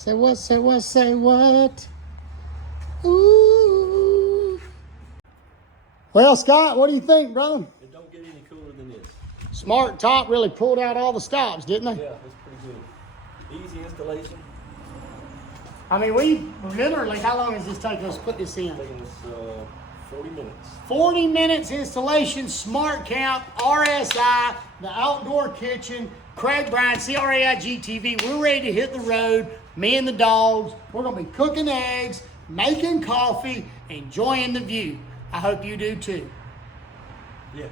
Say what, say what, say what? Ooh. Well, Scott, what do you think, brother? It don't get any cooler than this. Smart Top really pulled out all the stops, didn't they? Yeah, it's pretty good. Easy installation. I mean, we literally, how long does this take us to put this in? Taking us 40 minutes. 40 minutes installation, Smartcap RSI, the outdoor kitchen, Craig Bryan, CRAIG TV. We're ready to hit the road, me and the dogs. We're gonna be cooking eggs, making coffee, enjoying the view. I hope you do too. Yeah.